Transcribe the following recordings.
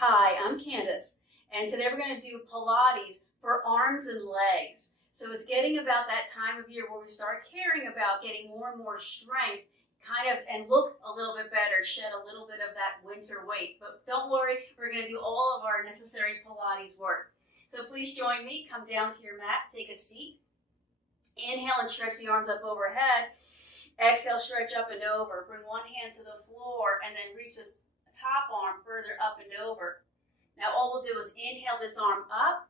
Hi, I'm Candace, and today we're going to do Pilates for arms and legs. So it's getting about that time of year where we start caring about getting more and more strength, and look a little bit better, shed a little bit of that winter weight. But don't worry, we're going to do all of our necessary Pilates work. So please join me, come down to your mat, take a seat. Inhale and stretch the arms up overhead. Exhale, stretch up and over. Bring one hand to the floor and then reach this top arm further up and over. Now all we'll do is inhale this arm up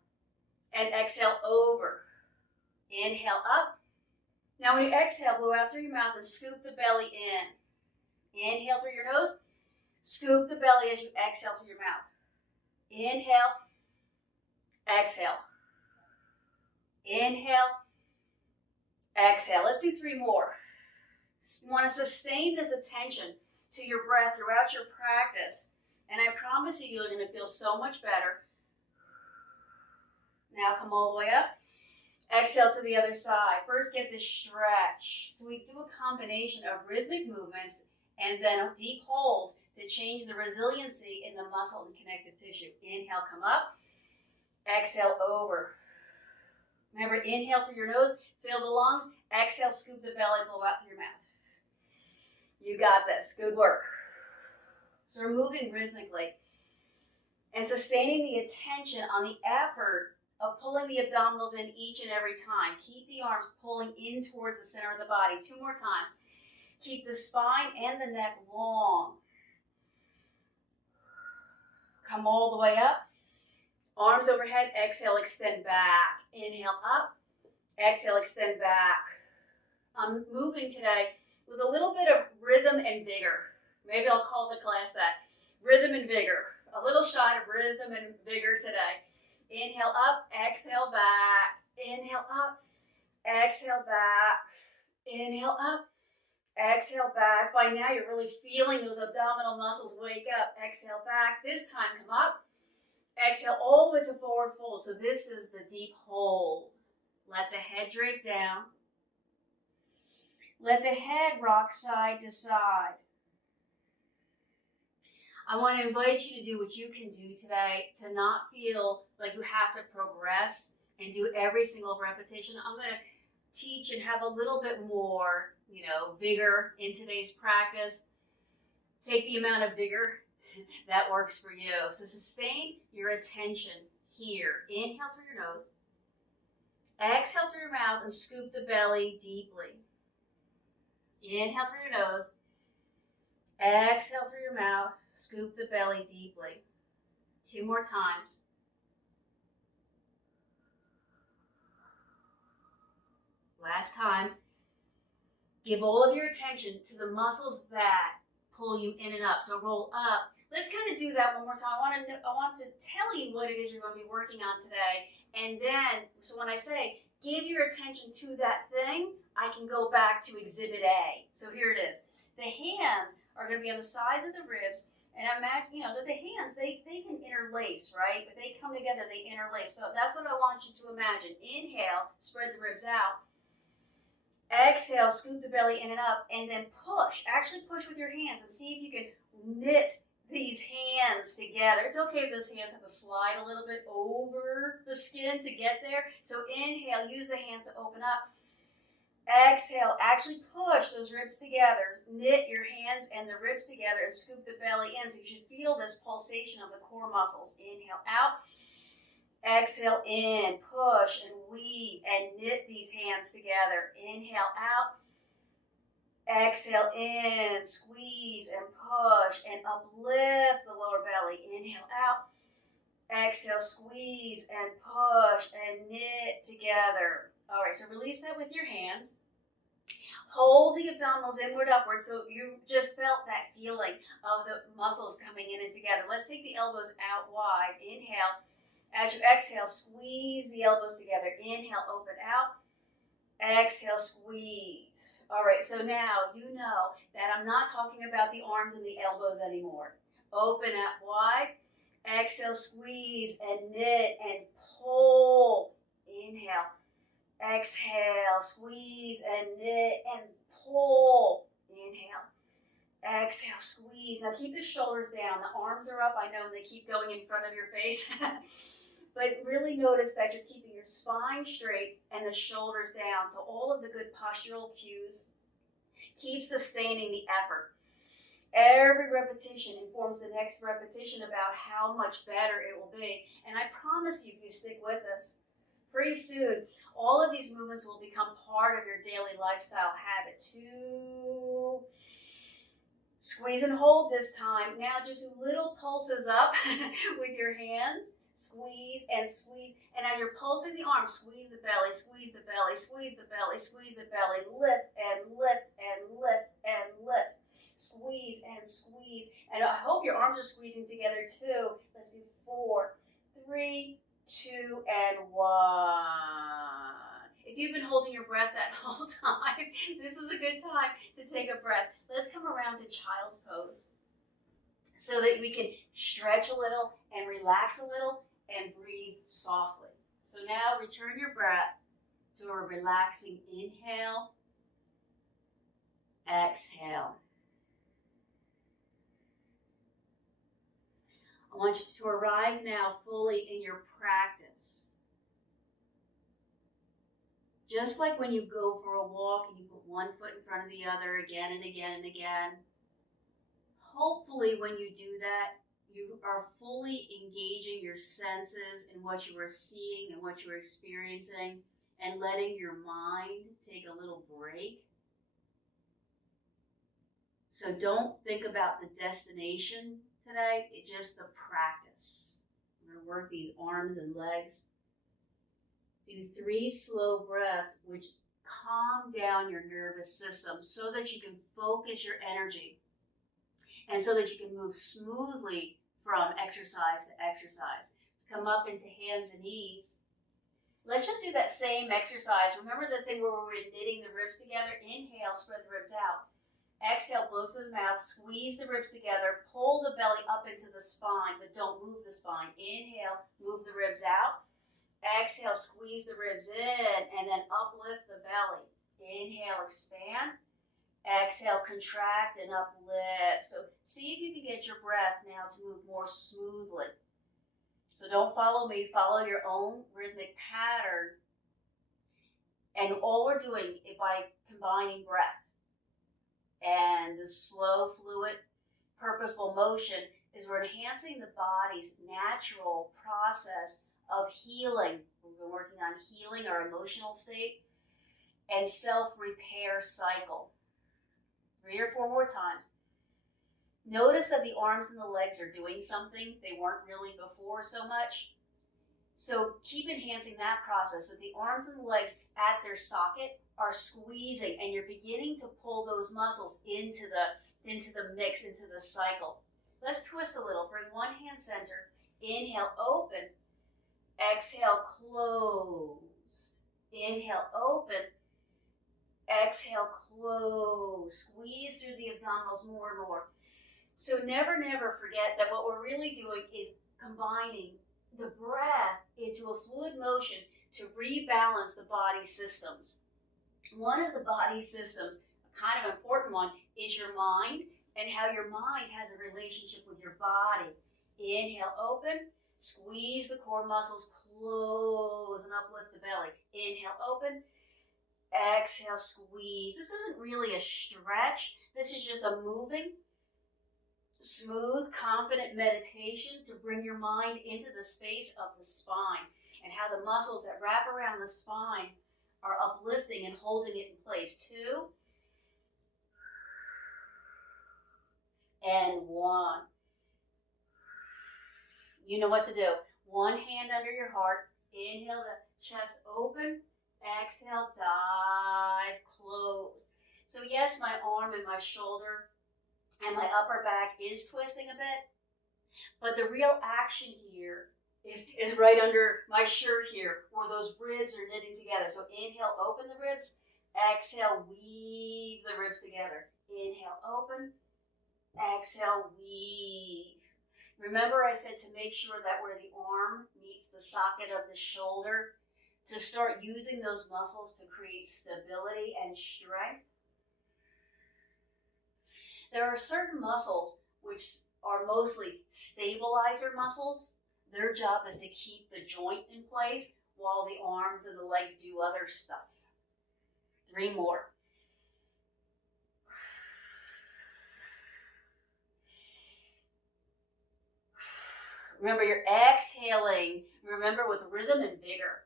and exhale over. Inhale up. Now when you exhale, blow out through your mouth and scoop the belly in. Inhale through your nose. Scoop the belly as you exhale through your mouth. Inhale. Exhale. Inhale. Exhale. Let's do 3 more. You want to sustain this attention to your breath throughout your practice. And I promise you're going to feel so much better. Now come all the way up. Exhale to the other side. First get this stretch. So we do a combination of rhythmic movements and then deep holds to change the resiliency in the muscle and connective tissue. Inhale, come up. Exhale, over. Remember, inhale through your nose, fill the lungs. Exhale, scoop the belly, blow out through your mouth. You got this. Good work. So we're moving rhythmically and sustaining the attention on the effort of pulling the abdominals in each and every time. Keep the arms pulling in towards the center of the body. 2 more times. Keep the spine and the neck long. Come all the way up. Arms overhead. Exhale, extend back. Inhale up. Exhale, extend back. I'm moving today with a little bit of rhythm and vigor. Maybe I'll call the class that. Rhythm and vigor. A little shot of rhythm and vigor today. Inhale up, exhale back. Inhale up, exhale back. Inhale up, exhale back. By now you're really feeling those abdominal muscles wake up. Exhale back. This time come up. Exhale all the way to forward fold. So this is the deep hold. Let the head drape down. Let the head rock side to side. I want to invite you to do what you can do today to not feel like you have to progress and do every single repetition. I'm going to teach and have a little bit more, vigor in today's practice. Take the amount of vigor that works for you. So sustain your attention here. Inhale through your nose. Exhale through your mouth and scoop the belly deeply. Inhale through your nose. Exhale through your mouth. Scoop the belly deeply. 2 more times. Last time. Give all of your attention to the muscles that pull you in and up. So roll up. Let's kind of do that one more time. I want to tell you what it is you're going to be working on today. And then, so when I say, give your attention to that thing, I can go back to Exhibit A. So here it is. The hands are going to be on the sides of the ribs. And imagine, that the hands, they can interlace, right? But they come together, they interlace. So that's what I want you to imagine. Inhale, spread the ribs out. Exhale, scoop the belly in and up. And then push. Actually push with your hands and see if you can knit these hands together. It's okay if those hands have to slide a little bit over the skin to get there. So inhale, use the hands to open up. Exhale, actually push those ribs together. Knit your hands and the ribs together and scoop the belly in so you should feel this pulsation of the core muscles. Inhale out. Exhale in. Push and weave and knit these hands together. Inhale out. Exhale in. Squeeze and push and uplift the lower belly. Inhale out. Exhale, squeeze and push and knit together. All right, so release that with your hands. Hold the abdominals inward, upward, so you just felt that feeling of the muscles coming in and together. Let's take the elbows out wide. Inhale. As you exhale, squeeze the elbows together. Inhale, open out. Exhale, squeeze. All right, so now you know that I'm not talking about the arms and the elbows anymore. Open up wide. Exhale, squeeze and knit and pull. Inhale. Exhale, squeeze and knit and pull. Inhale. Exhale, squeeze. Now keep the shoulders down. The arms are up. I know they keep going in front of your face. But really notice that you're keeping your spine straight and the shoulders down. So all of the good postural cues. Keep sustaining the effort. Every repetition informs the next repetition about how much better it will be. And I promise you, if you stick with us, pretty soon, all of these movements will become part of your daily lifestyle habit. 2, squeeze and hold this time. Now just little pulses up with your hands. Squeeze and squeeze. And as you're pulsing the arms, squeeze the belly, squeeze the belly, squeeze the belly, squeeze the belly. Lift and lift and lift and lift. Squeeze and squeeze. And I hope your arms are squeezing together too. Let's do 4, 3, 2, and 1. If you've been holding your breath that whole time, this is a good time to take a breath. Let's come around to child's pose so that we can stretch a little and relax a little and breathe softly. So now return your breath to a relaxing inhale, exhale. I want you to arrive now fully in your practice. Just like when you go for a walk and you put one foot in front of the other again and again and again. Hopefully when you do that, you are fully engaging your senses in what you are seeing and what you are experiencing and letting your mind take a little break. So don't think about the destination today, it's just the practice. We're going to work these arms and legs. Do 3 slow breaths which calm down your nervous system so that you can focus your energy and so that you can move smoothly from exercise to exercise. Let's come up into hands and knees. Let's just do that same exercise. Remember the thing where we're knitting the ribs together? Inhale, spread the ribs out. Exhale, blow through the mouth, squeeze the ribs together, pull the belly up into the spine, but don't move the spine. Inhale, move the ribs out. Exhale, squeeze the ribs in, and then uplift the belly. Inhale, expand. Exhale, contract and uplift. So see if you can get your breath now to move more smoothly. So don't follow me, follow your own rhythmic pattern. And all we're doing is by combining breath and the slow, fluid, purposeful motion is we're enhancing the body's natural process of healing. We've been working on healing our emotional state and self-repair cycle. 3 or 4 more times. Notice that the arms and the legs are doing something they weren't really before so much. So keep enhancing that process, that the arms and the legs at their socket are squeezing and you're beginning to pull those muscles into the mix, into the cycle. Let's twist a little. Bring one hand center. Inhale, open. Exhale, closed. Inhale, open. Exhale, close. Squeeze through the abdominals more and more. So never forget that what we're really doing is combining the breath into a fluid motion to rebalance the body systems. One of the body systems, a kind of important one, is your mind and how your mind has a relationship with your body. Inhale, open. Squeeze the core muscles, close and uplift the belly. Inhale, open. Exhale, squeeze. This isn't really a stretch. This is just a moving, smooth, confident meditation to bring your mind into the space of the spine and how the muscles that wrap around the spine are uplifting and holding it in place. 2 and 1. You know what to do. One hand under your heart. Inhale, the chest open. Exhale, dive, close. So yes, my arm and my shoulder and my upper back is twisting a bit, but the real action here is right under my shirt here, where those ribs are knitting together. So inhale, open the ribs. Exhale, weave the ribs together. Inhale, open. Exhale, weave. Remember I said to make sure that where the arm meets the socket of the shoulder, to start using those muscles to create stability and strength. There are certain muscles which are mostly stabilizer muscles. Their job is to keep the joint in place while the arms and the legs do other stuff. 3 more. Remember, you're exhaling. Remember, with rhythm and vigor.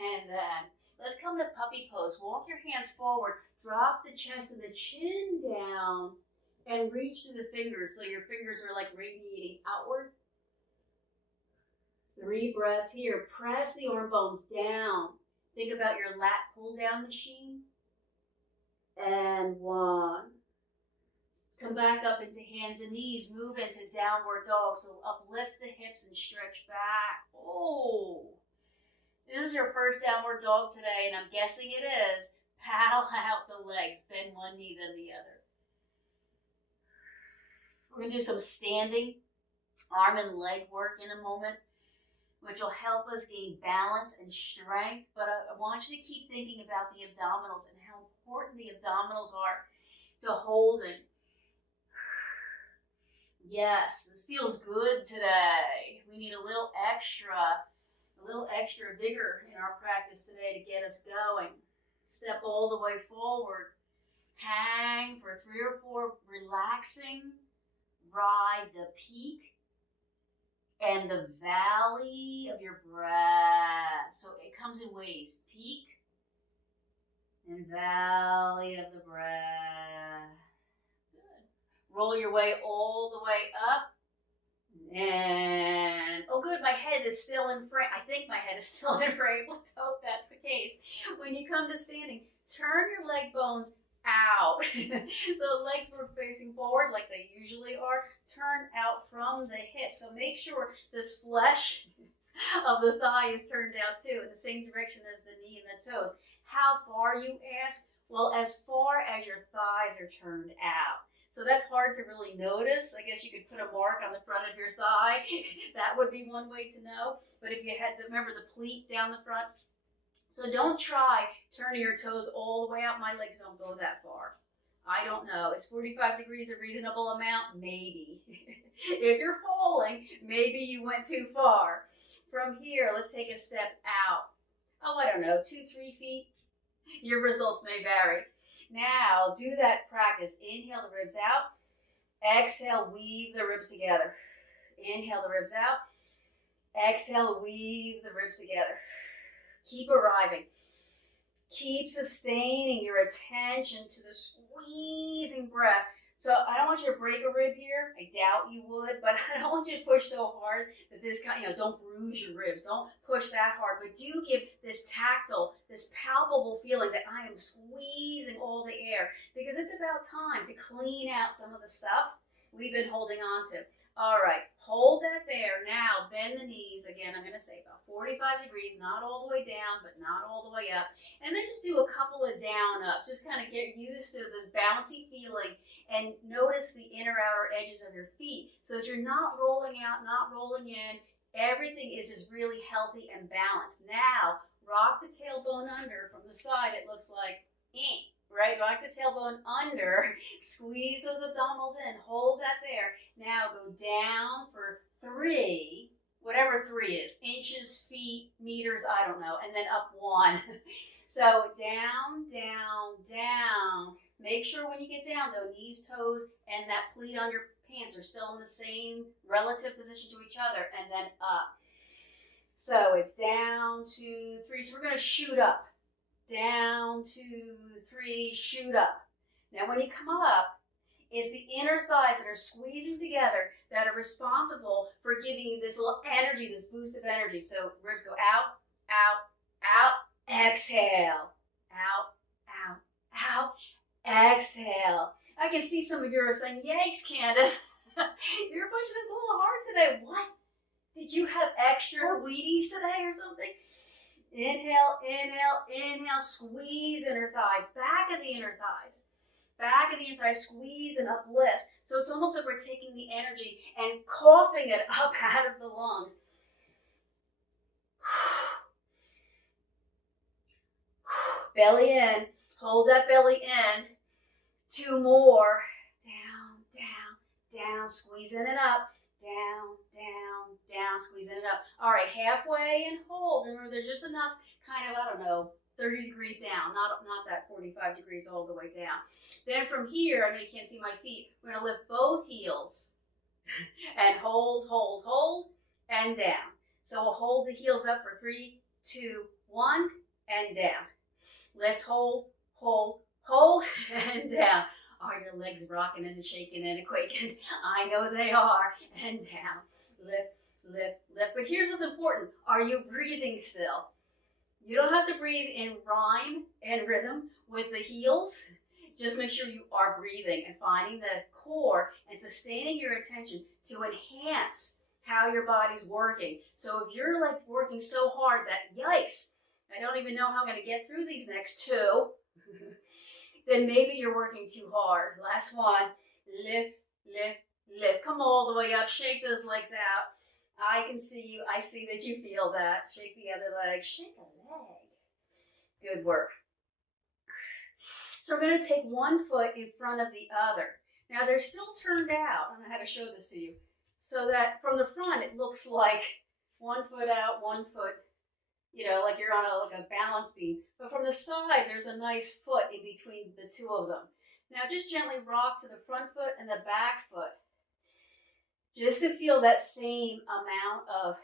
And then let's come to puppy pose. Walk your hands forward. Drop the chest and the chin down. And reach through the fingers so your fingers are like radiating outward. 3 breaths here. Press the arm bones down. Think about your lat pull down machine. And 1. Come back up into hands and knees. Move into downward dog. So uplift the hips and stretch back. Oh, this is your first downward dog today, and I'm guessing it is. Paddle out the legs. Bend one knee, then the other. We're going to do some standing arm and leg work in a moment, which will help us gain balance and strength. But I want you to keep thinking about the abdominals and how important the abdominals are to holding. Yes, this feels good today. We need a little extra vigor in our practice today to get us going. Step all the way forward. Hang for 3 or 4, relaxing. Ride the peak and the valley of your breath. So it comes in waves. Peak and valley of the breath. Good. Roll your way all the way up. And, oh good, my head is still in frame. I think my head is still in frame. Let's hope that's the case. When you come to standing, turn your leg bones out. So legs were facing forward like they usually are. Turn out from the hips. So make sure this flesh of the thigh is turned out too, in the same direction as the knee and the toes. How far, you ask? Well, as far as your thighs are turned out. So that's hard to really notice. I guess you could put a mark on the front of your thigh. That would be one way to know. But if you had, remember the pleat down the front. So don't try turning your toes all the way out. My legs don't go that far. I don't know. Is 45 degrees a reasonable amount? Maybe. If you're falling, maybe you went too far. From here, let's take a step out. Oh, I don't know, 2-3 feet. Your results may vary. Now, do that practice. Inhale the ribs out. Exhale, weave the ribs together. Inhale the ribs out. Exhale, weave the ribs together. Keep arriving. Keep sustaining your attention to the squeezing breath. So I don't want you to break a rib here. I doubt you would, but I don't want you to push so hard that this kind, don't bruise your ribs. Don't push that hard, but do give this tactile, this palpable feeling that I am squeezing all the air, because it's about time to clean out some of the stuff we've been holding on to. All right, hold that there. Now bend the knees. Again, I'm going to say about 45 degrees, not all the way down, but not all the way up. And then just do a couple of down ups. Just kind of get used to this bouncy feeling and notice the inner outer edges of your feet so that you're not rolling out, not rolling in. Everything is just really healthy and balanced. Now, rock the tailbone under. From the side, it looks like, right? Rock the tailbone under. Squeeze those abdominals in. Hold that there. Now go down for 3, whatever 3 is. Inches, feet, meters, I don't know. And then up 1. So down, down, down. Make sure when you get down, though, knees, toes, and that pleat on your pants are still in the same relative position to each other, and then up. So it's down, 2, 3. So we're going to shoot up. Down, 2, 3, shoot up. Now when you come up, it's the inner thighs that are squeezing together that are responsible for giving you this little energy, this boost of energy. So ribs go out, out, out, exhale, out, out, out. Exhale. I can see some of you are saying, yikes, Candace. You're pushing this a little hard today. What? Did you have extra Wheaties today or something? Inhale, inhale, inhale. Squeeze inner thighs. Back of the inner thighs. Back of the inner thighs. Squeeze and uplift. So it's almost like we're taking the energy and coughing it up out of the lungs. Belly in. Hold that belly in. 2 more. Down. down, squeeze in and up, down, down, down, squeeze in and up. All right, halfway and hold. Remember, there's just enough kind of, I don't know, 30 degrees down, not that 45 degrees all the way down. Then from here, I know you can't see my feet, we're gonna lift both heels and hold, hold, hold, and down. So we'll hold the heels up for 3, 2, 1, and down. Lift, hold, hold, hold, and down. Are your legs rocking and shaking and quaking? I know they are. And down. Lift, lift, lift. But here's what's important. Are you breathing still? You don't have to breathe in rhyme and rhythm with the heels. Just make sure you are breathing and finding the core and sustaining your attention to enhance how your body's working. So if you're like working so hard that, yikes, I don't even know how I'm going to get through these next 2, then maybe you're working too hard. Last one. Lift, lift, lift. Come all the way up. Shake those legs out. I can see you. I see that you feel that. Shake the other leg. Shake a leg. Good work. So we're going to take one foot in front of the other. Now they're still turned out. I don't know how to show this to you. So that from the front it looks like one foot out, one foot, like you're on a balance beam. But from the side, there's a nice foot in between the two of them. Now just gently rock to the front foot and the back foot. Just to feel that same amount of,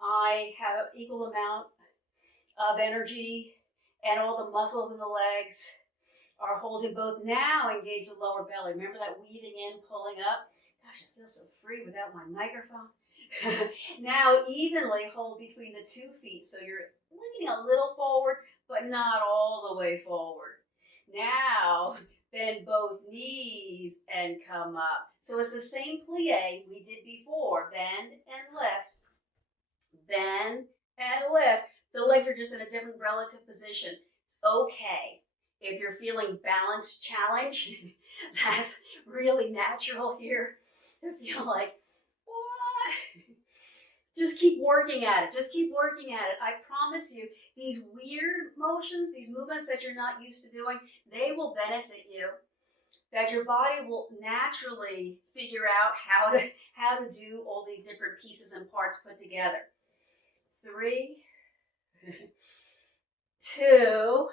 I have an equal amount of energy and all the muscles in the legs are holding both. Now engage the lower belly. Remember that weaving in, pulling up? Gosh, I feel so free without my microphone. Now evenly hold between the 2 feet. So you're leaning a little forward, but not all the way forward. Now bend both knees and come up. So it's the same plie we did before. Bend and lift. Bend and lift. The legs are just in a different relative position. It's okay. If you're feeling balance challenge, that's really natural here to feel like, what? Just keep working at it. Just keep working at it. I promise you, these weird motions, these movements that you're not used to doing, they will benefit you. That your body will naturally figure out how to do all these different pieces and parts put together. 3, 2,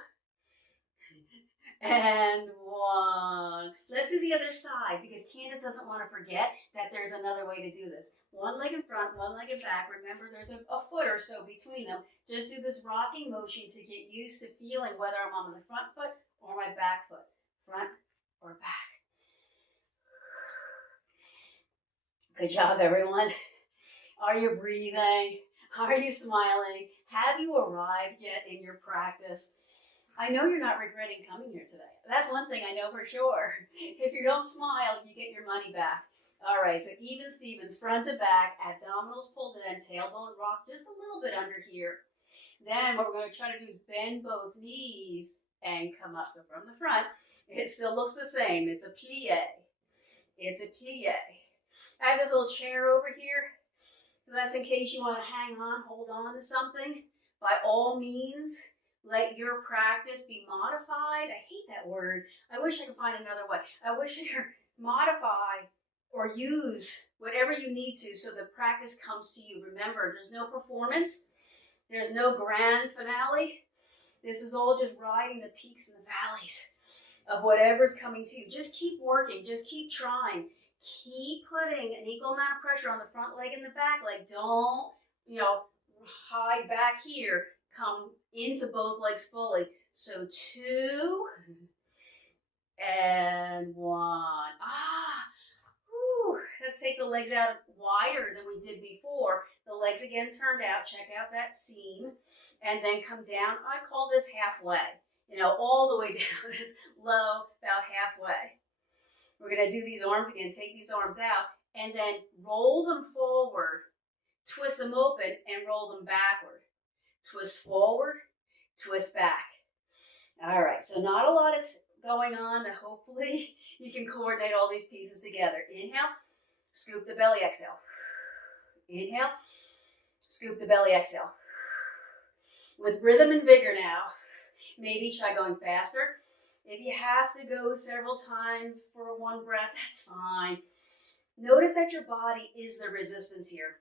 and 1. Let's do the other side because Candace doesn't want to forget that there's another way to do this. One leg in front, one leg in back. Remember, there's a foot or so between them. Just do this rocking motion to get used to feeling whether I'm on the front foot or my back foot. Front or back. Good job, everyone. Are you breathing? Are you smiling? Have you arrived yet in your practice? I know you're not regretting coming here today. That's one thing I know for sure. If you don't smile, you get your money back. All right, so even Stevens, front to back, abdominals pulled in, tailbone rock just a little bit under here. Then what we're going to try to do is bend both knees and come up. So from the front, it still looks the same. It's a plie. It's a plie. I have this little chair over here. So that's in case you want to hang on, hold on to something. By all means, let your practice be modified. I hate that word. I wish I could find another way. I wish you could modify or use whatever you need to so the practice comes to you. Remember, there's no performance. There's no grand finale. This is all just riding the peaks and the valleys of whatever's coming to you. Just keep working. Just keep trying. Keep putting an equal amount of pressure on the front leg and the back leg. Don't, hide back here. Come into both legs fully. So 2 and 1. Let's take the legs out wider than we did before. The legs again turned out. Check out that seam. And then come down. I call this halfway. All the way down is low, about halfway. We're going to do these arms again. Take these arms out. And then roll them forward. Twist them open and roll them backward. Twist forward, twist back. All right, so not a lot is going on. Hopefully you can coordinate all these pieces together. Inhale, scoop the belly, exhale. Inhale, scoop the belly, exhale. With rhythm and vigor now. Maybe try going faster. If you have to go several times for one breath, that's fine. Notice that your body is the resistance here.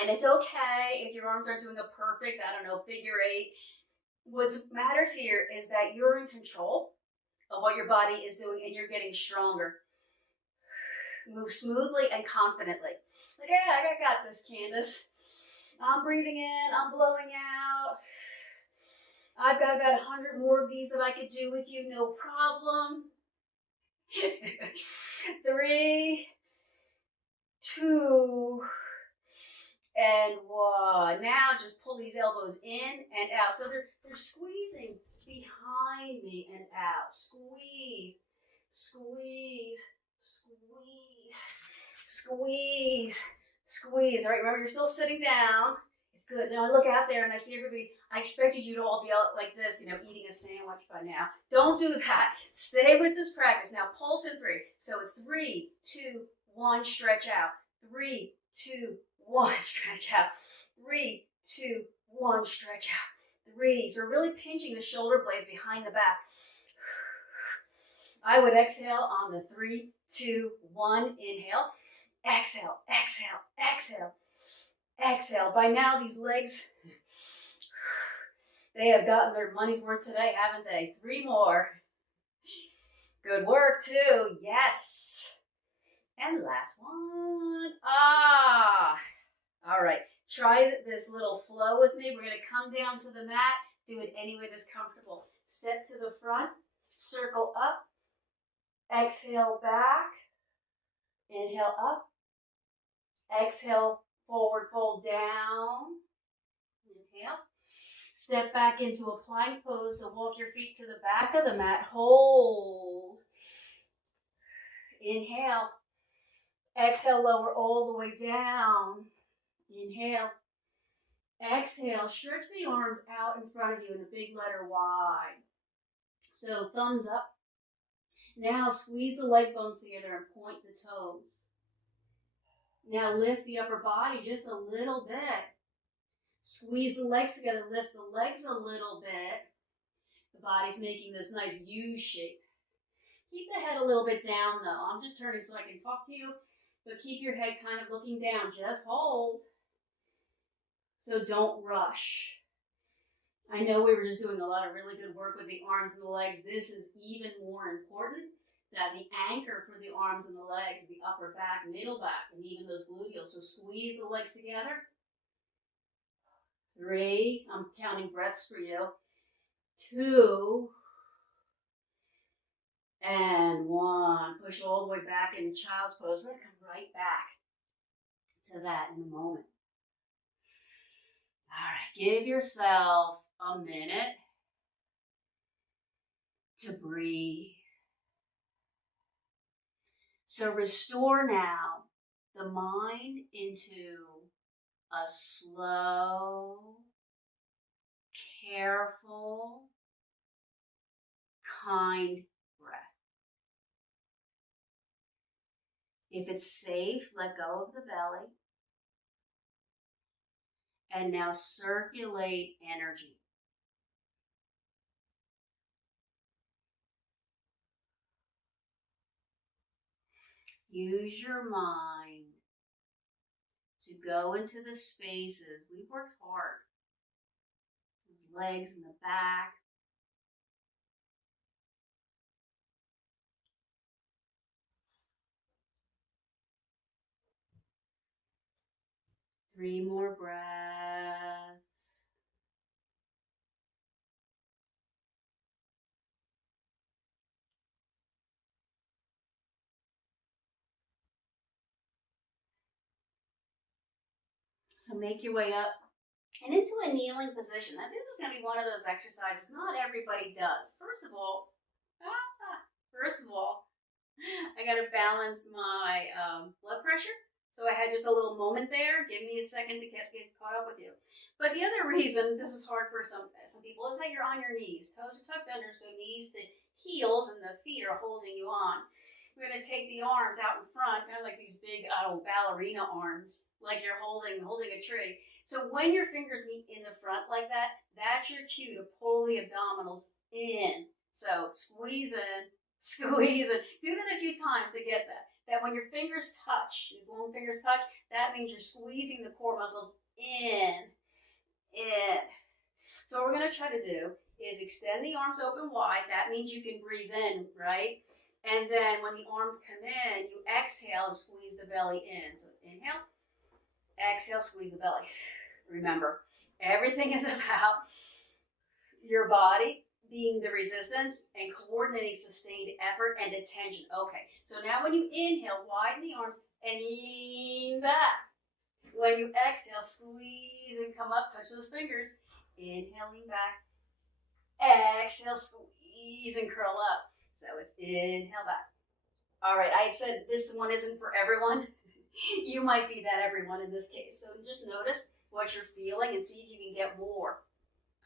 And it's okay if your arms aren't doing a perfect, figure eight. What matters here is that you're in control of what your body is doing and you're getting stronger. Move smoothly and confidently. Like, yeah, I got this, Candace. I'm breathing in, I'm blowing out. I've got about 100 more of these that I could do with you, no problem. 3, 2, and 1. Now just pull these elbows in and out. So they're squeezing behind me and out. Squeeze, squeeze, squeeze, squeeze, squeeze. All right, remember you're still sitting down. It's good. Now I look out there and I see everybody. I expected you to all be out like this, eating a sandwich by now. Don't do that. Stay with this practice. Now pulse in 3. So it's 3, 2, 1, stretch out. 3, 2, 1, stretch out. 3, 2, 1, stretch out. 3. So we're really pinching the shoulder blades behind the back. I would exhale on the 3, 2, 1. Inhale. Exhale, exhale, exhale, exhale. By now, these legs, they have gotten their money's worth today, haven't they? 3 more. Good work, 2. Yes. And last one. All right. Try this little flow with me. We're going to come down to the mat. Do it any way that's comfortable. Step to the front. Circle up. Exhale back. Inhale up. Exhale forward, fold down. Inhale. Step back into a plank pose. So walk your feet to the back of the mat. Hold. Inhale. Exhale, lower all the way down. Inhale. Exhale. Stretch the arms out in front of you in a big letter Y. So thumbs up. Now squeeze the leg bones together and point the toes. Now lift the upper body just a little bit. Squeeze the legs together, lift the legs a little bit. The body's making this nice U shape. Keep the head a little bit down though. I'm just turning so I can talk to you, but keep your head kind of looking down. Just hold. So don't rush. I know we were just doing a lot of really good work with the arms and the legs. This is even more important, that the anchor for the arms and the legs, the upper back, middle back, and even those gluteals. So squeeze the legs together. 3, I'm counting breaths for you. 2, and 1. Push all the way back into child's pose. We're going to come right back to that in a moment. All right, give yourself a minute to breathe. So restore now the mind into a slow, careful, kind breath. If it's safe, let go of the belly. And now circulate energy. Use your mind to go into the spaces. We've worked hard. Those legs in the back. Three more breaths. So make your way up and into a kneeling position. Now this is going to be one of those exercises not everybody does. First of all, I got to balance my blood pressure. So I had just a little moment there. Give me a second to get caught up with you. But the other reason this is hard for some people is that you're on your knees. Toes are tucked under, so knees to heels, and the feet are holding you on. We're going to take the arms out in front, kind of like these big ballerina arms, like you're holding a tree. So when your fingers meet in the front like that, that's your cue to pull the abdominals in. So squeeze in, squeeze in. Do that a few times to get that. that when your fingers touch, these long fingers touch, that means you're squeezing the core muscles in. So what we're going to try to do is extend the arms open wide. That means you can breathe in, right? And then when the arms come in, you exhale and squeeze the belly in. So inhale, exhale, squeeze the belly. Remember, everything is about your body being the resistance and coordinating sustained effort and attention. Okay, so now when you inhale, widen the arms and lean back. When you exhale, squeeze and come up, touch those fingers. Inhale, lean back. Exhale, squeeze and curl up. So it's inhale back. All right, I said this one isn't for everyone. You might be that everyone in this case. So just notice what you're feeling and see if you can get more.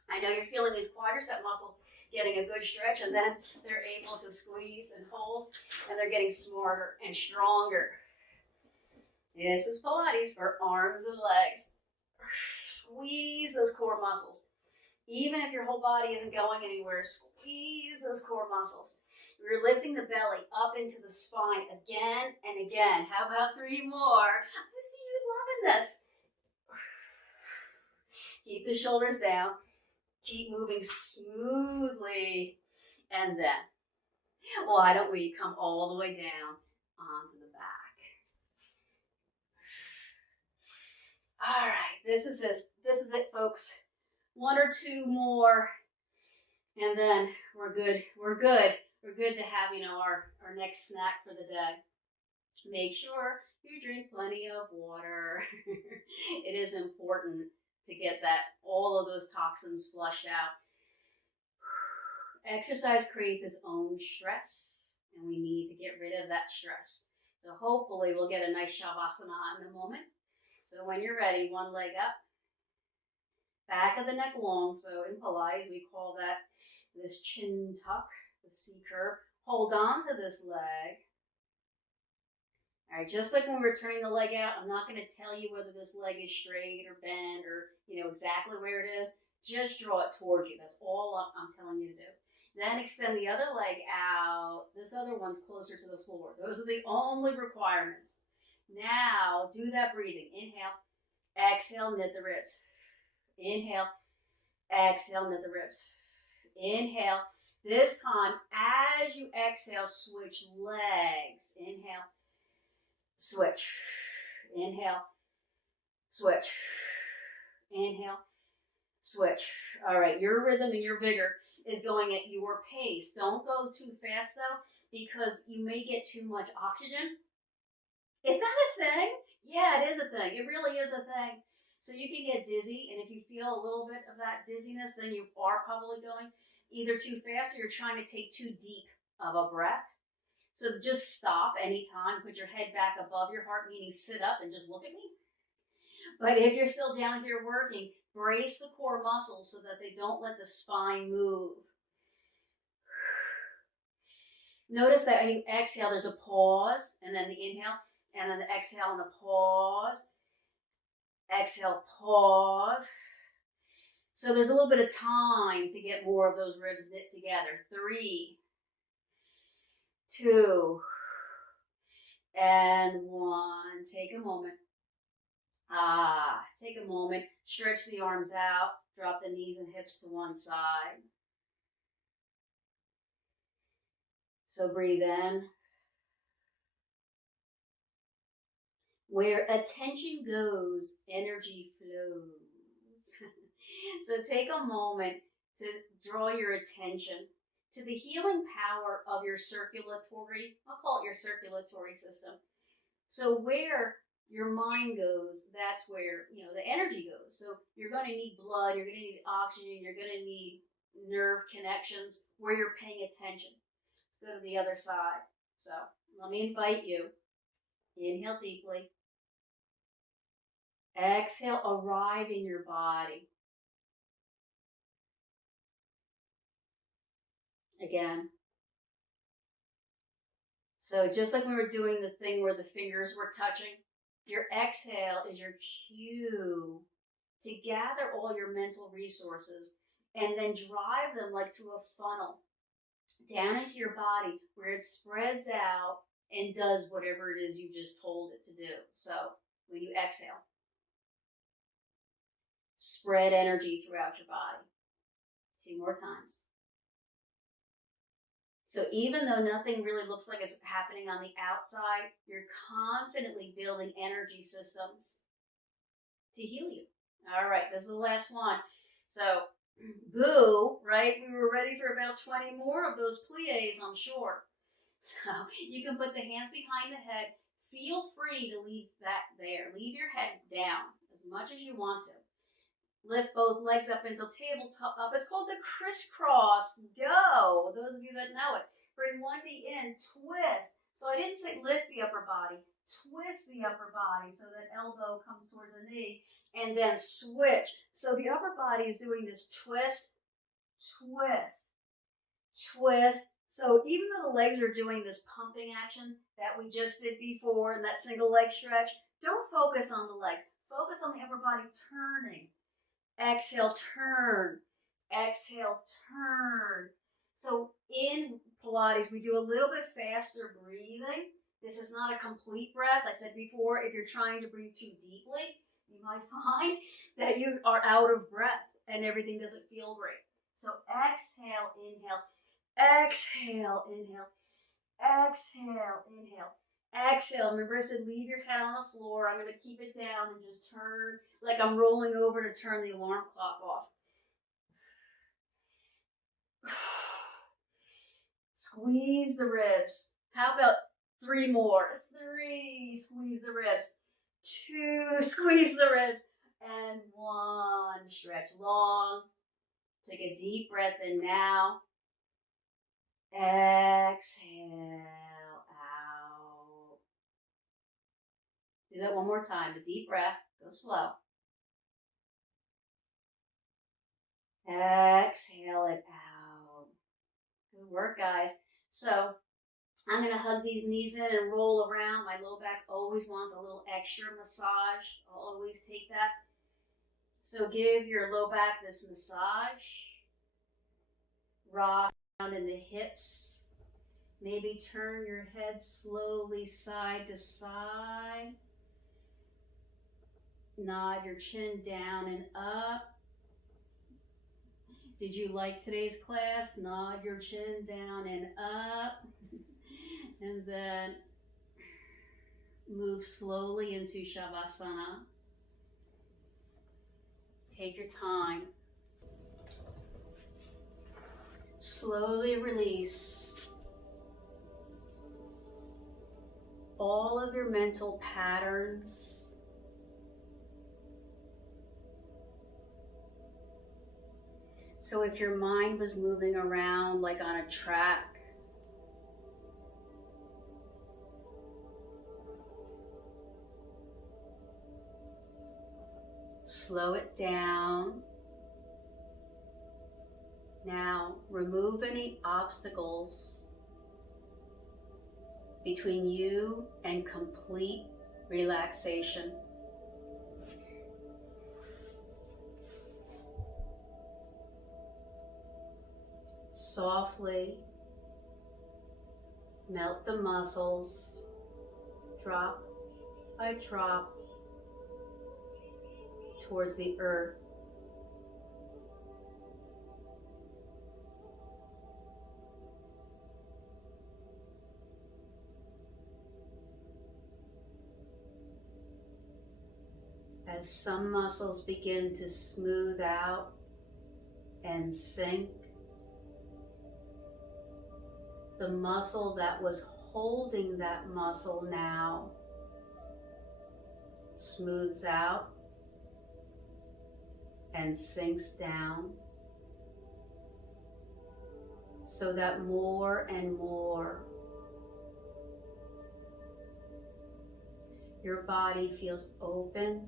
I know you're feeling these quadricep muscles getting a good stretch, and then they're able to squeeze and hold, and they're getting smarter and stronger. This is Pilates for arms and legs. Squeeze those core muscles. Even if your whole body isn't going anywhere, squeeze those core muscles. We're lifting the belly up into the spine again and again. How about 3 more? I see you loving this. Keep the shoulders down. Keep moving smoothly. And then, why don't we come all the way down onto the back? All right, this is it, folks. 1 or 2 more, and then we're good. We're good to have, our next snack for the day. Make sure you drink plenty of water. It is important to get all of those toxins flushed out. Exercise creates its own stress, and we need to get rid of that stress. So hopefully we'll get a nice Shavasana in a moment. So when you're ready, one leg up, back of the neck long. So in Pilates, we call that this chin tuck, the C curve. Hold on to this leg. All right, just like when we're turning the leg out, I'm not going to tell you whether this leg is straight or bent or, exactly where it is. Just draw it towards you. That's all I'm telling you to do. Then extend the other leg out. This other one's closer to the floor. Those are the only requirements. Now, do that breathing. Inhale, exhale, knit the ribs. Inhale, exhale, knit the ribs. Inhale. This time, as you exhale, switch legs. Inhale, switch. Inhale, switch. Inhale, switch. All right, your rhythm and your vigor is going at your pace. Don't go too fast, though, because you may get too much oxygen. Is that a thing? Yeah, it is a thing. It really is a thing. So you can get dizzy, and if you feel a little bit of that dizziness, then you are probably going either too fast or you're trying to take too deep of a breath. So just stop anytime, put your head back above your heart, meaning sit up and just look at me. But if you're still down here working, brace the core muscles so that they don't let the spine move. Notice that when you exhale, there's a pause, and then the inhale, and then the exhale and the pause. Exhale, pause. So there's a little bit of time to get more of those ribs knit together. 3, 2, and 1. Take a moment. Take a moment. Stretch the arms out. Drop the knees and hips to one side. So breathe in. Where attention goes, energy flows. So take a moment to draw your attention to the healing power of your circulatory, I'll call it your circulatory system. So where your mind goes, that's where, the energy goes. So you're going to need blood, you're going to need oxygen, you're going to need nerve connections where you're paying attention. Let's go to the other side. So let me invite you. Inhale deeply. Exhale, arrive in your body. Again. So just like we were doing the thing where the fingers were touching, your exhale is your cue to gather all your mental resources and then drive them like through a funnel down into your body where it spreads out and does whatever it is you just told it to do. So when you exhale, spread energy throughout your body. 2 more times. So even though nothing really looks like it's happening on the outside, you're confidently building energy systems to heal you. All right, this is the last one. So, boo, right? We were ready for about 20 more of those plies, I'm sure. So you can put the hands behind the head. Feel free to leave that there. Leave your head down as much as you want to. Lift both legs up into tabletop up. It's called the crisscross. Go. Those of you that know it. Bring one knee in, twist. So I didn't say lift the upper body. Twist the upper body so that elbow comes towards the knee, and then switch. So the upper body is doing this twist, twist, twist. So even though the legs are doing this pumping action that we just did before in that single leg stretch, don't focus on the legs. Focus on the upper body turning. Exhale, turn. Exhale, turn. So in Pilates, we do a little bit faster breathing. This is not a complete breath. I said before, if you're trying to breathe too deeply, you might find that you are out of breath and everything doesn't feel great. So exhale, inhale, exhale, inhale, exhale, inhale. Exhale. Remember I said leave your head on the floor. I'm going to keep it down and just turn like I'm rolling over to turn the alarm clock off. Squeeze the ribs. How about 3 more? 3, squeeze the ribs. 2, squeeze the ribs. And 1, stretch long. Take a deep breath in now. Exhale out. Do that one more time. A deep breath. Go slow. Exhale it out. Good work, guys. So I'm going to hug these knees in and roll around. My low back always wants a little extra massage. I'll always take that. So give your low back this massage. Rock around in the hips. Maybe turn your head slowly side to side. Nod your chin down and up. Did you like today's class? Nod your chin down and up. And then move slowly into Shavasana. Take your time. Slowly release all of your mental patterns. So if your mind was moving around like on a track, slow it down. Now remove any obstacles between you and complete relaxation. Softly melt the muscles, drop by drop, towards the earth. As some muscles begin to smooth out and sink, the muscle that was holding that muscle now smooths out and sinks down, so that more and more your body feels open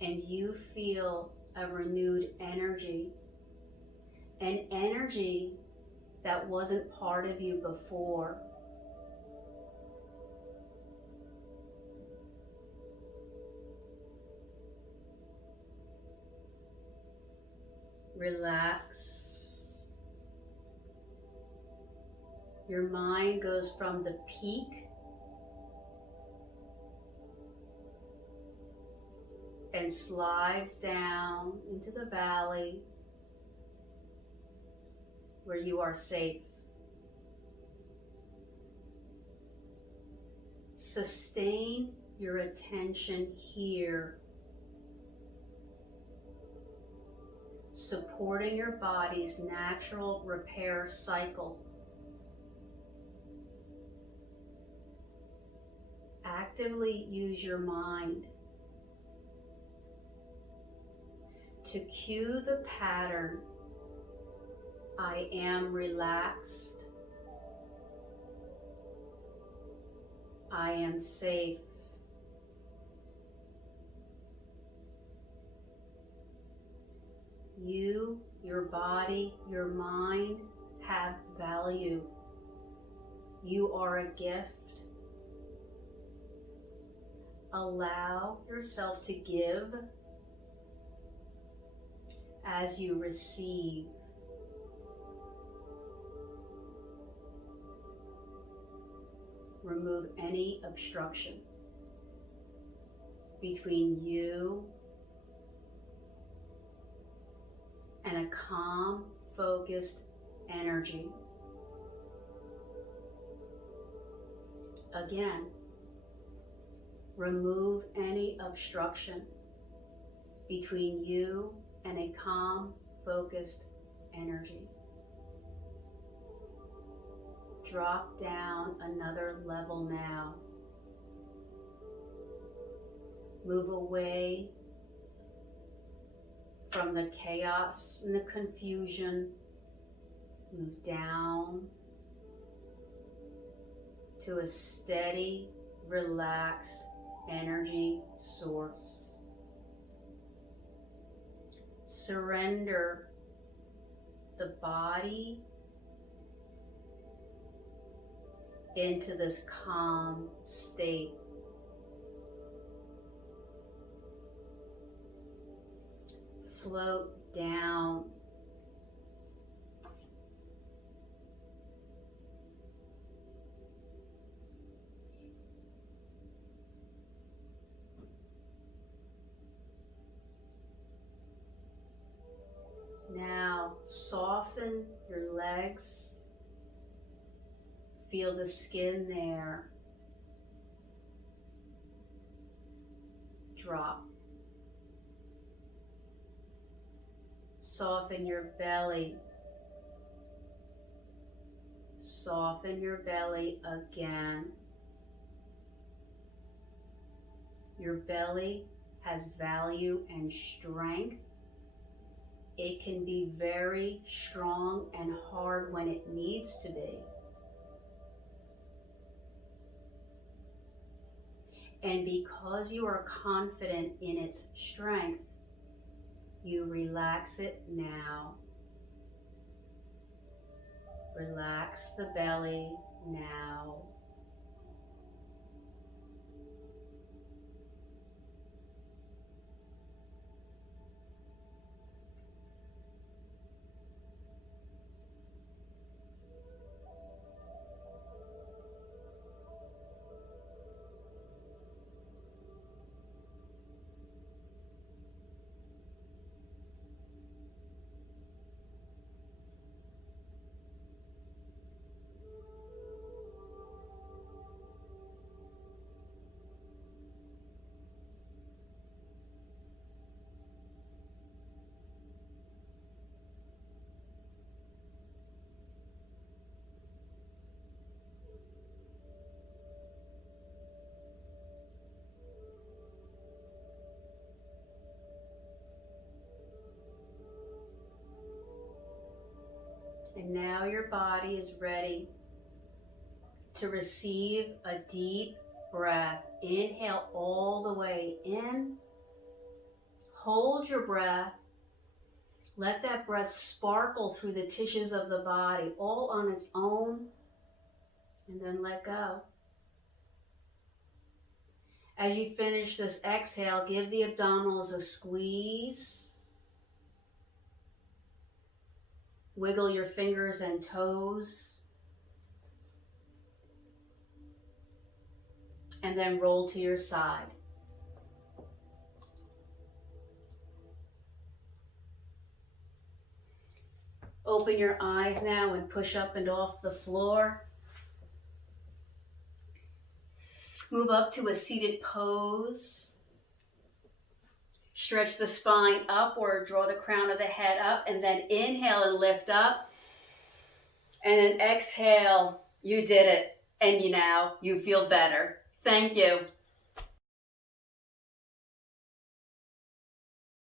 and you feel a renewed energy, an energy that wasn't part of you before. Relax. Your mind goes from the peak and slides down into the valley where you are safe. Sustain your attention here, supporting your body's natural repair cycle. Actively use your mind to cue the pattern, I am relaxed, I am safe. You, your body, your mind have value. You are a gift. Allow yourself to give as you receive. Remove any obstruction between you and a calm, focused energy. Again, remove any obstruction between you and a calm, focused energy. Drop down another level now. Move away from the chaos and the confusion. Move down to a steady, relaxed energy source. Surrender the body into this calm state. Float down. Now soften your legs. Feel the skin there. Drop. Soften your belly. Soften your belly again. Your belly has value and strength. It can be very strong and hard when it needs to be. And because you are confident in its strength, you relax it now. Relax the belly now. And now your body is ready to receive a deep breath. Inhale all the way in. Hold your breath. Let that breath sparkle through the tissues of the body, all on its own, and then let go. As you finish this exhale, give the abdominals a squeeze. Wiggle your fingers and toes. And then roll to your side. Open your eyes now and push up and off the floor. Move up to a seated pose. Stretch the spine up or draw the crown of the head up, and then inhale and lift up. And then exhale. You did it. And you feel better. Thank you.